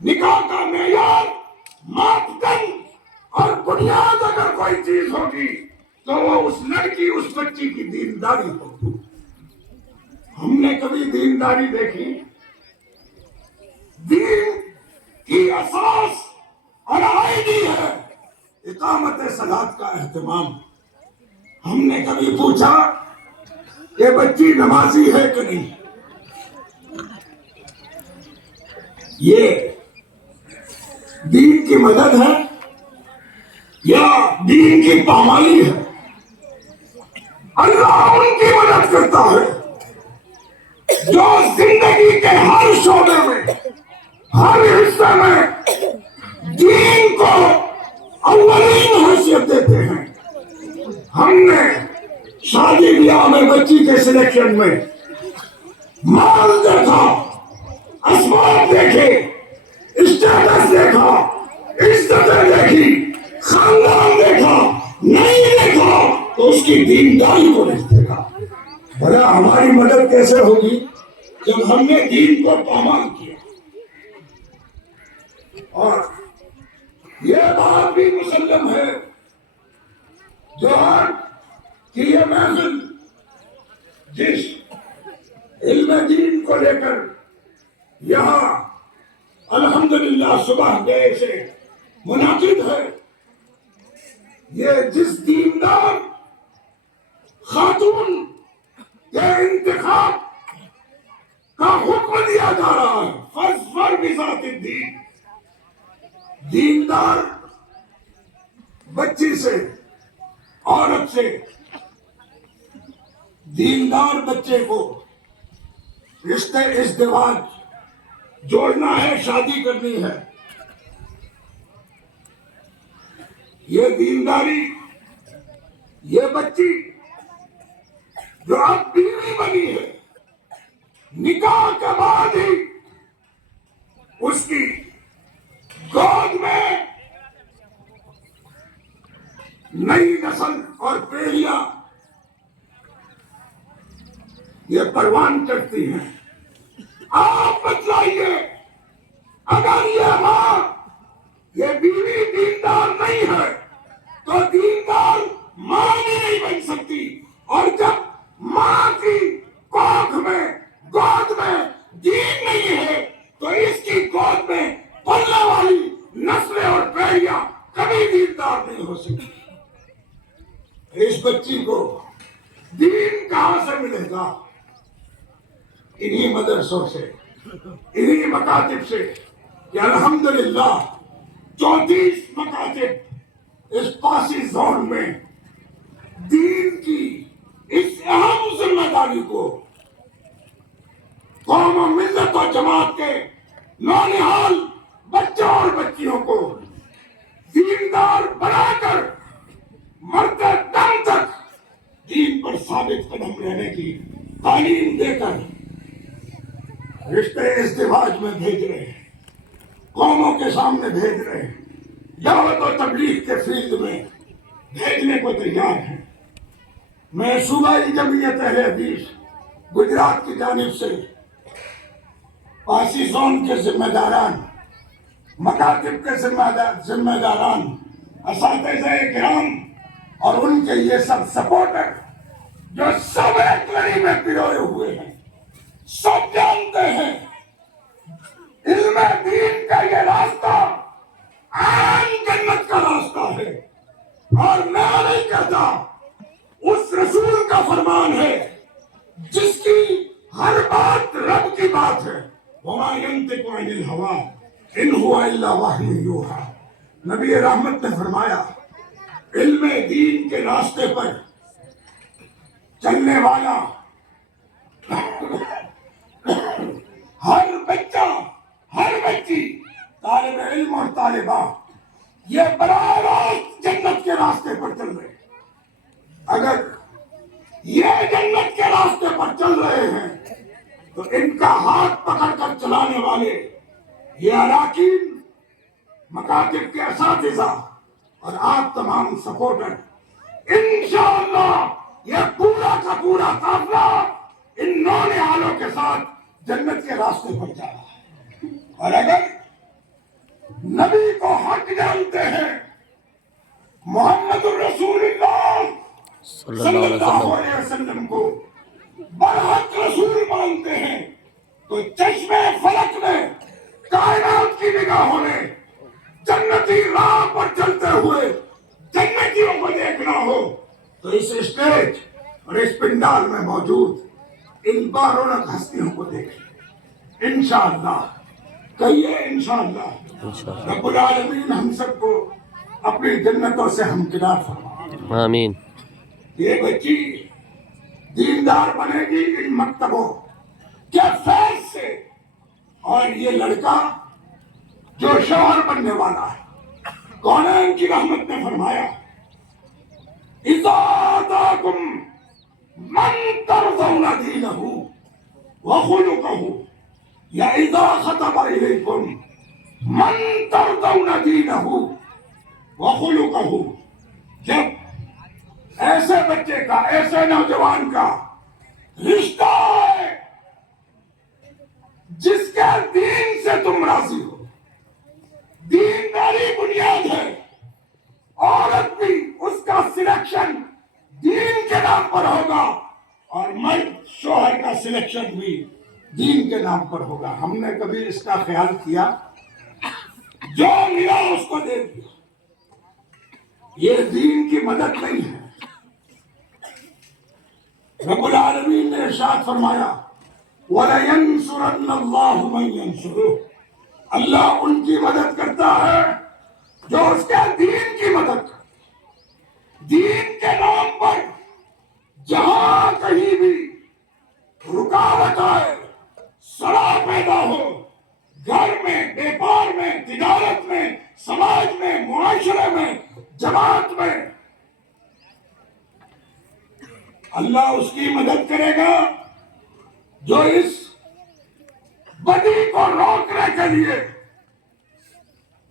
نکاح کا معیار، ماپدنڈ اور بنیاد اگر کوئی چیز ہوگی تو وہ اس لڑکی اس بچی کی دینداری ہوگی۔ ہم نے کبھی دینداری دیکھی؟ دین کی اساس اور آئیڈی ہے اقامت صلاۃ کا اہتمام۔ ہم نے کبھی پوچھا کہ بچی نمازی ہے کہ نہیں؟ یہ دین کی مدد ہے یا دین کی پامالی ہے؟ اللہ ان کی مدد کرتا ہے جو زندگی کے ہر شعبے میں، ہر حصے میں دین کو اولین حیثیت دیتے ہیں۔ ہم نے شادی بیاہ میں بچی کے سلیکشن میں مال دیکھا، اسباب دیکھے، اسٹیٹس دیکھا، عزتیں دیکھی، خاندان دیکھا، نہیں دیکھا تو اس کی دینداری کو نہیں دیکھا۔ بھلا ہماری مدد کیسے ہوگی جب ہم نے دین کو پامال کیا؟ اور یہ بات بھی مسلم ہے جو کہ یہ محفل جس علم دین کو لے کر یہاں الحمدللہ صبح دیر سے منعقد ہے، یہ جس دیندار خاتون کے انتخاب کا حکم دیا جا رہا ہے، فاظفر بذات الدین، دیندار بچی سے، عورت سے، دیندار بچے کو رشتے ازدواج جوڑنا ہے، شادی کرنی ہے۔ یہ دینداری، یہ بچی جو اب بیوی بنی ہے، نکاح کے بعد ہی اس کی گود میں نئی نسل اور پیڑیاں یہ پروان کرتی ہیں۔ آپ بتلائیے، اگر یہ ماں، یہ بیوی دیندار نہیں ہے تو دیندار ماں بھی نہیں بن سکتی، اور جب ماں کی کوکھ میں، گود میں دین نہیں ہے تو اس کی گود میں پلنے والی نسلیں اور پیڑیاں کبھی دیندار نہیں ہو سکتی۔ اس بچی کو دین کہاں سے ملے گا؟ انہی مدرسوں سے، انہی مکاتب سے کہ الحمدللہ 34 مکاتب اس پاسی زون میں دین کی اس اہم ذمہ داری کو قوم و ملت و جماعت کے نونہال بچوں اور بچیوں کو دیندار بنا کر مرتے دم تک دین پر ثابت قدم رہنے کی تعلیم دے کر رشتے ازدواج میں بھیج رہے ہیں، قوموں کے سامنے بھیج رہے ہیں، دعوت و تبلیغ کے فیلڈ میں بھیجنے کو تیار ہیں۔ میں صوبائی جمعیت اہل حدیث گجرات کی جانب سے پاسی زون کے ذمہ داران، مکاتب کے ذمہ داران، اساتذہ کرام اور ان کے یہ سب سپورٹر جو سب ایک لڑی میں پروئے ہوئے ہیں، سب جانتے ہیں علم دین کا یہ راستہ عام جنت کا راستہ ہے، اور میں نہیں کہتا، اس رسول کا فرمان ہے جس کی ہر بات رب کی بات ہے، وما ينطق عن الهوى ان هو الا وحی یوحی۔ نبی رحمت نے فرمایا علم دین کے راستے پر چلنے والا ہر بچہ، ہر بچی، طالب علم اور طالبہ، یہ براہ راست جنت کے راستے پر چل رہے ہیں۔ اگر یہ جنت کے راستے پر چل رہے ہیں تو ان کا ہاتھ پکڑ کر چلانے والے یہ اراکین، مکاتب کے اساتذہ اور آپ تمام سپورٹر، انشاءاللہ یہ پورا کا پورا قافلہ ان نونہالوں کے ساتھ جنت کے راستے پر جا رہا ہے۔ اور اگر نبی کو حق جانتے ہیں، محمد الرسول اللہ صلی اللہ صلی علیہ اللہ وسلم علیہ وسلم کو برحق رسول مانتے ہیں، تو چشمے فلک میں کائنات کی نگاہوں نے جنتی راہ پر چلتے ہوئے جنتیوں کو دیکھنا ہو تو اس اسٹیج اور اس پنڈال میں موجود ان بارونق ہستیوں کو دیکھیں انشاءاللہ۔ کہیے انشاءاللہ۔ انشاءاللہ۔ رب العالمین ہم سب کو اپنی جنتوں سے ہمکنار فرمائے۔ آمین۔ یہ بچی دیندار بنے گی ان مکتبوں کے فیض سے، اور یہ لڑکا جو شوہر بننے والا ہے، کونین کی رحمت نے فرمایا اذا آتاکم من ترضون دینہ وخلقہ، یا اذا خطب الیکم من ترضون دینہ وخلقہ، جب ایسے بچے کا، ایسے نوجوان کا رشتہ ہے جس کے دین سے تم راضی ہو، دینداری بنیاد ہے، عورت بھی اس کا سلیکشن دین کے نام پر ہوگا اور مرد شوہر کا سلیکشن بھی دین کے نام پر ہوگا۔ ہم نے کبھی اس کا خیال کیا؟ جو ملا اس کو دے دیا، یہ دین کی مدد نہیں ہے۔ رب العالمین نے ارشاد فرمایا وَلَيَنْصُرَنَّ اللَّهُ مَن يَنْصُرُهُ، اللہ ان کی مدد کرتا ہے جو اس کے دین کی مدد کرتا۔ دین کے نام پر جہاں کہیں بھی رکاوٹ آئے، صلاح پیدا ہو، گھر میں، بیپار میں، تجارت میں، سماج میں، معاشرے میں، جماعت میں، اللہ اس کی مدد کرے گا جو اس بدی کو روکنے کے لیے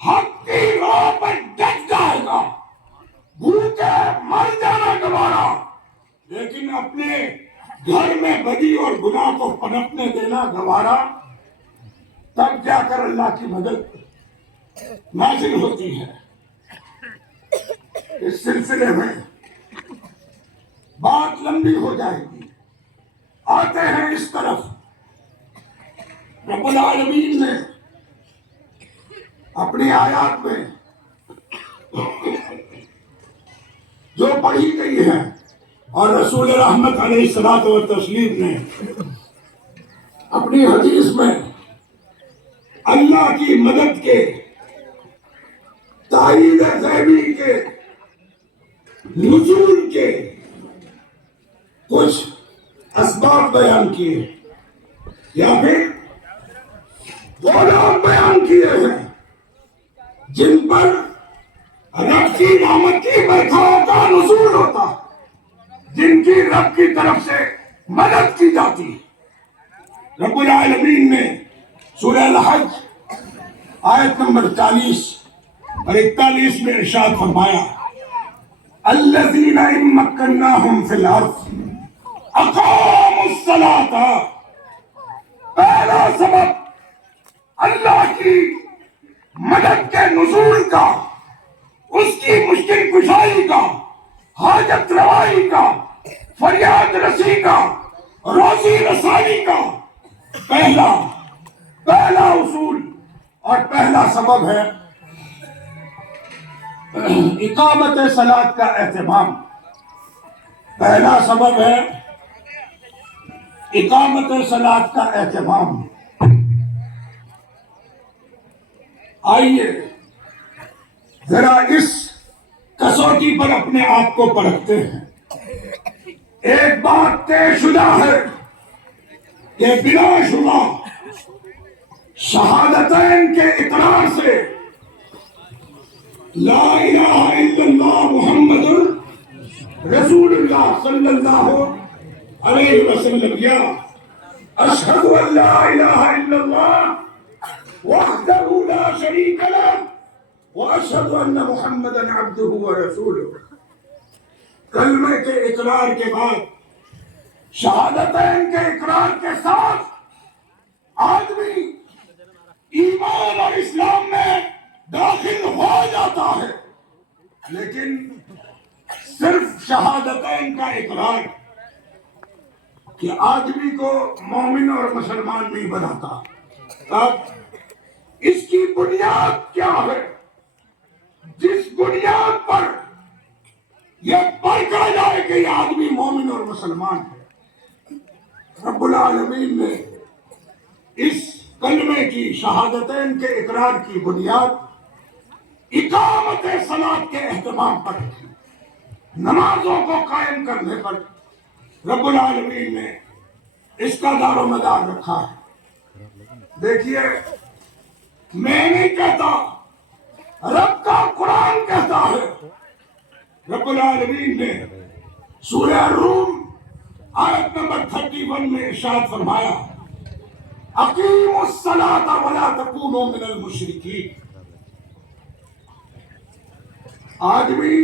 حق کی راہ پر ڈٹ جائے گا۔ بھوکے مر جانا گوارا، لیکن اپنے گھر میں بدی اور گناہ کو پنپنے دینا گوارا، تب جا کر اللہ کی مدد نازل ہوتی ہے۔ اس سلسلے میں بات لمبی ہو جائے گی، آتے ہیں اس طرف۔ رب العالمین نے اپنی آیات میں جو پڑھی گئی ہے اور رسول رحمت علیہ الصلوۃ والتسلیم نے اپنی حدیث میں اللہ کی مدد کے، تائید غیبی کے، نزول کے کچھ اسباب بیان کیے، یا پھر وہ لوگ بیان کیے ہیں جن پر رب کی رحمت کی برکھاؤں کا نزول ہوتا، جن کی رب کی طرف سے مدد کی جاتی۔ رب العالمین نے سورہ الحج آیت نمبر 40 اور 41 میں ارشاد فرمایا الذین ان مکناہم فی الارض اقاموا الصلاۃ، پہلا سبب اللہ کی مدد کے نزول کا، اس کی مشکل کشائی کا، حاجت روائی کا، فریاد رسی کا، روزی رسانی کا پہلا اصول اور پہلا سبب ہے اقامت صلاۃ کا اہتمام۔ پہلا سبب ہے اقامت صلاۃ کا اہتمام۔ آئیے ذرا اس کسوٹی پر اپنے آپ کو پرکھتے ہیں۔ ایک بات طے شدہ ہے کہ بلا شبہ شہادتین کے اقرار سے لا الہ الا اللہ محمد رسول اللہ صلی اللہ علیہ وسلم، یا اشہد ان لا الہ الا اللہ وحدہ لا شریک لہ واشہد ان محمدا عبدہ ورسولہ، کلمے کے اقرار کے بعد، شہادتین کے اقرار کے ساتھ آدمی ایمان اور اسلام میں جاتا ہے، لیکن صرف شہادتین کا اقرار کہ آدمی کو مومن اور مسلمان نہیں بناتا۔ اب اس کی بنیاد کیا ہے؟ جس بنیاد پر یہ پرکھا جائے کہ یہ آدمی مومن اور مسلمان ہے، رب العالمین نے اس کلمے کی، شہادتین کے اقرار کی بنیاد اقامت صلاۃ کے اہتمام پر رکھی۔ نمازوں کو قائم کرنے پر رب العالمین نے اس کا دار و مدار رکھا ہے۔ دیکھیے، میں نہیں کہتا، رب کا قرآن کہتا ہے۔ رب العالمین نے سورہ الروم آیت نمبر 31 میں ارشاد فرمایا، اقیموا الصلاۃ ولا تکونوا من المشرکین۔ آدمی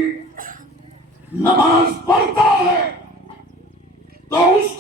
نماز پڑھتا ہے تو اس